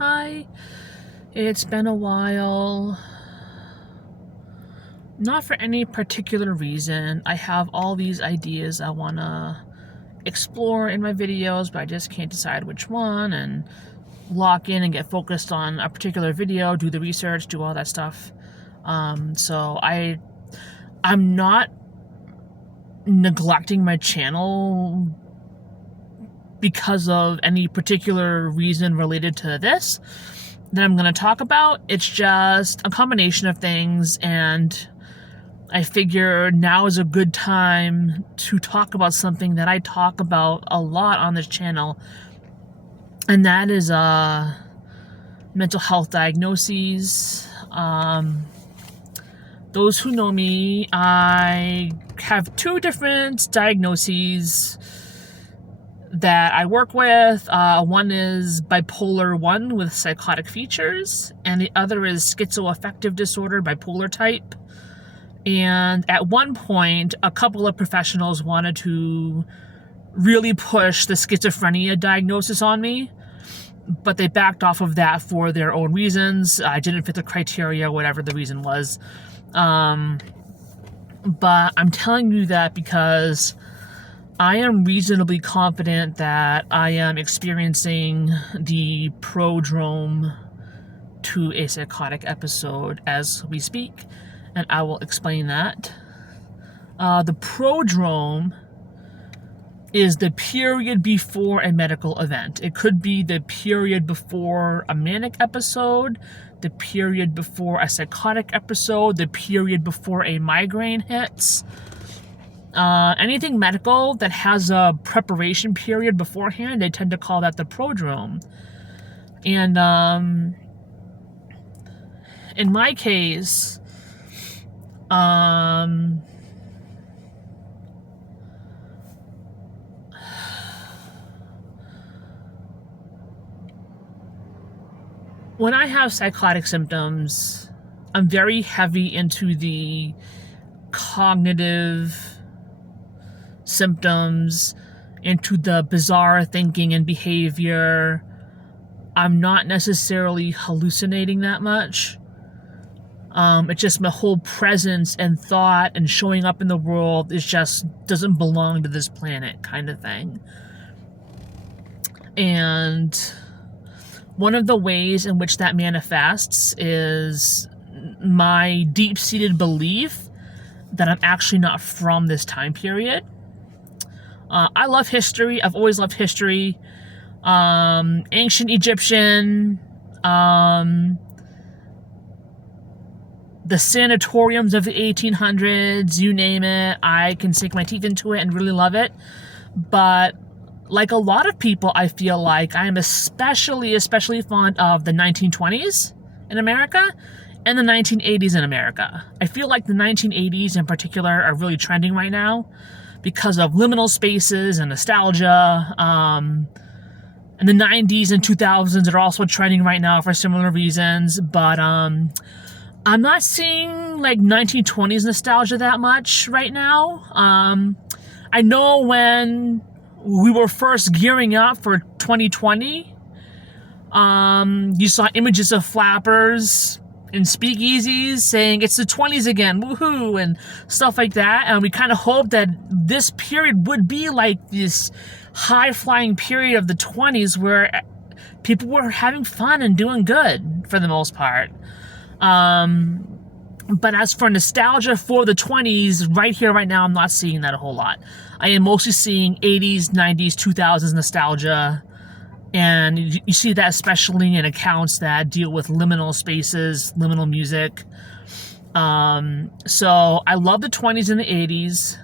Hi, it's been a while. Not for any particular reason. I have all these ideas I want to explore in my videos, but I just can't decide which one and lock in and get focused on a particular video, do the research, do all that stuff. So I'm not neglecting my channel because of any particular reason related to this that I'm going to talk about. It's just a combination of things, and I figure now is a good time to talk about something that I talk about a lot on this channel, and that is mental health diagnoses. Those who know me, I have two different diagnoses that I work with. One is bipolar 1 with psychotic features, and the other is schizoaffective disorder, bipolar type. And at one point, a couple of professionals wanted to really push the schizophrenia diagnosis on me, but they backed off of that for their own reasons. I didn't fit the criteria, whatever the reason was. But I'm telling you that because I am reasonably confident that I am experiencing the prodrome to a psychotic episode as we speak, and I will explain that. The prodrome is the period before a medical event. It could be the period before a manic episode, the period before a psychotic episode, the period before a migraine hits. Anything medical that has a preparation period beforehand, they tend to call that the prodrome. And in my case, when I have psychotic symptoms, I'm very heavy into the cognitive symptoms, into the bizarre thinking and behavior. I'm not necessarily hallucinating that much. It's just my whole presence and thought and showing up in the world is just doesn't belong to this planet kind of thing. And one of the ways in which that manifests is my deep-seated belief that I'm actually not from this time period. I love history. I've always loved history. Ancient Egyptian, the sanatoriums of the 1800s, you name it. I can sink my teeth into it and really love it. But like a lot of people, I feel like I am especially fond of the 1920s in America and the 1980s in America. I feel like the 1980s in particular are really trending right now because of liminal spaces and nostalgia. And the 90s and 2000s are also trending right now for similar reasons. But I'm not seeing like 1920s nostalgia that much right now. I know when we were first gearing up for 2020, you saw images of flappers in speakeasies saying it's the 20s again, woohoo, and stuff like that. And we kind of hoped that this period would be like this high-flying period of the 20s where people were having fun and doing good for the most part. But as for nostalgia for the 20s, right here, right now, I'm not seeing that a whole lot. I am mostly seeing 80s, 90s, 2000s nostalgia. And you see that especially in accounts that deal with liminal spaces, liminal music. So I love the 20s and the 80s.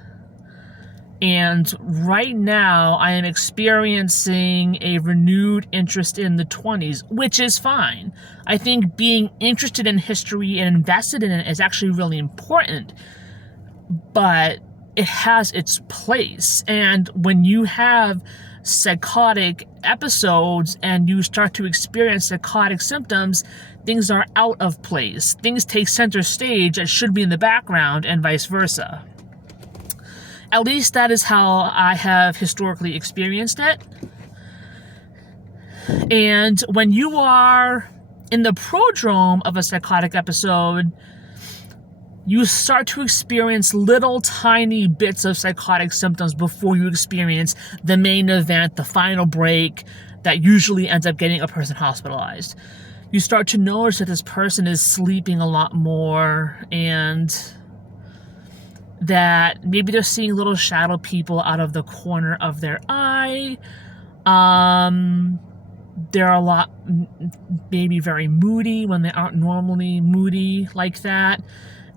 And right now I am experiencing a renewed interest in the 20s, which is fine. I think being interested in history and invested in it is actually really important. But it has its place. And when you have psychotic episodes and you start to experience psychotic symptoms, things are out of place. Things take center stage and should be in the background, and vice versa. At least that is how I have historically experienced it. And when you are in the prodrome of a psychotic episode, you start to experience little tiny bits of psychotic symptoms before you experience the main event, the final break that usually ends up getting a person hospitalized. You start to notice that this person is sleeping a lot more, and that maybe they're seeing little shadow people out of the corner of their eye. They're a lot, maybe very moody when they aren't normally moody like that.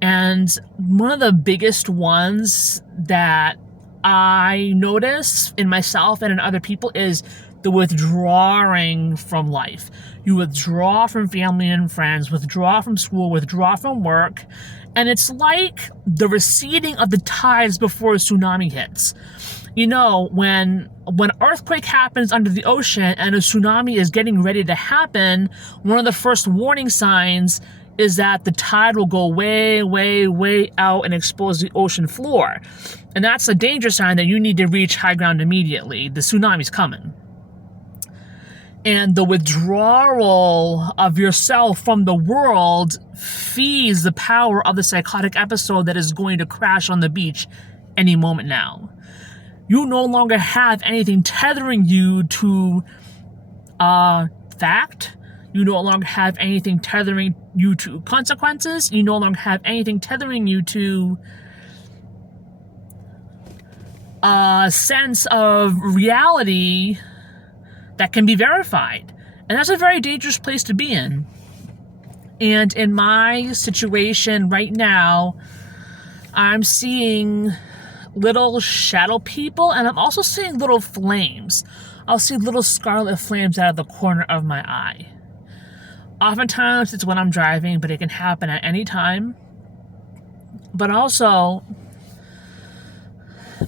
And one of the biggest ones that I notice in myself and in other people is the withdrawing from life. You withdraw from family and friends, withdraw from school, withdraw from work, and it's like the receding of the tides before a tsunami hits. You know, when an earthquake happens under the ocean and a tsunami is getting ready to happen, one of the first warning signs is that the tide will go way, way, way out and expose the ocean floor. And that's a danger sign that you need to reach high ground immediately. The tsunami's coming. And the withdrawal of yourself from the world feeds the power of the psychotic episode that is going to crash on the beach any moment now. You no longer have anything tethering you to fact. You no longer have anything tethering you to consequences. You no longer have anything tethering you to a sense of reality that can be verified. And that's a very dangerous place to be in. And in my situation right now, I'm seeing little shadow people, and I'm also seeing little flames. I'll see little scarlet flames out of the corner of my eye. Oftentimes it's when I'm driving, but it can happen at any time. But also,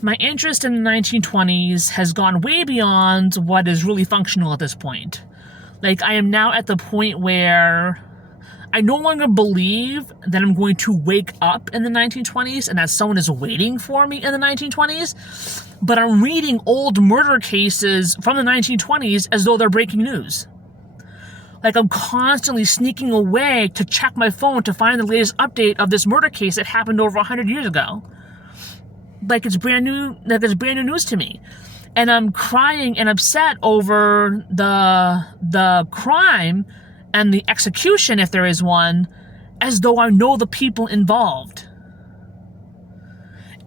my interest in the 1920s has gone way beyond what is really functional at this point. Like, I am now at the point where I no longer believe that I'm going to wake up in the 1920s and that someone is waiting for me in the 1920s, but I'm reading old murder cases from the 1920s as though they're breaking news. Like, I'm constantly sneaking away to check my phone to find the latest update of this murder case that happened over 100 years ago. Like it's brand new news to me. And I'm crying and upset over the crime and the execution, if there is one, as though I know the people involved.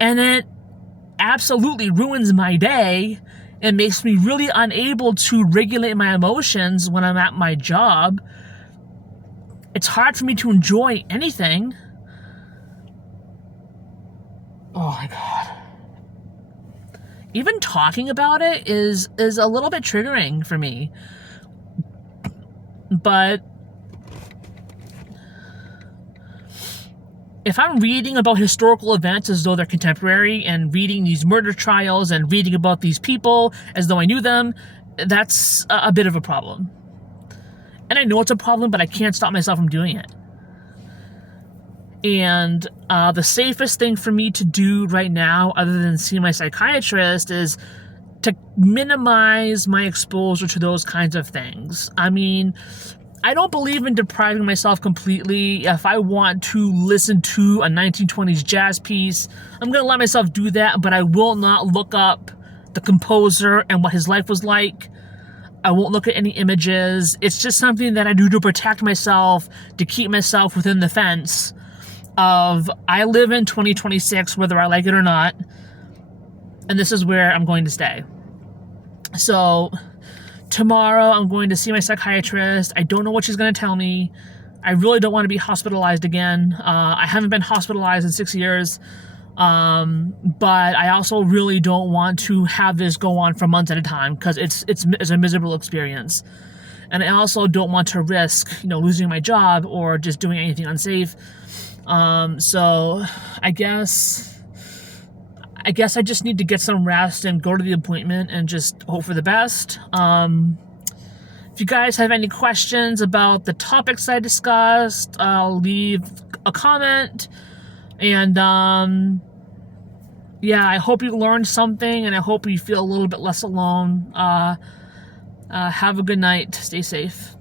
And it absolutely ruins my day. It makes me really unable to regulate my emotions when I'm at my job. It's hard for me to enjoy anything. Oh my God. Even talking about it is a little bit triggering for me. But if I'm reading about historical events as though they're contemporary, and reading these murder trials and reading about these people as though I knew them, that's a bit of a problem. And I know it's a problem, but I can't stop myself from doing it. And the safest thing for me to do right now, other than see my psychiatrist, is to minimize my exposure to those kinds of things. I mean, I don't believe in depriving myself completely. If I want to listen to a 1920s jazz piece, I'm going to let myself do that, but I will not look up the composer and what his life was like. I won't look at any images. It's just something that I do to protect myself, to keep myself within the fence of I live in 2026, whether I like it or not, and this is where I'm going to stay. So tomorrow I'm going to see my psychiatrist. I don't know what she's going to tell me. I really don't want to be hospitalized again. I haven't been hospitalized in 6 years, but I also really don't want to have this go on for months at a time, because it's a miserable experience. And I also don't want to risk, losing my job or just doing anything unsafe. So I guess I just need to get some rest and go to the appointment and just hope for the best. If you guys have any questions about the topics I discussed, leave a comment. And yeah, I hope you learned something, and I hope you feel a little bit less alone. Have a good night. Stay safe.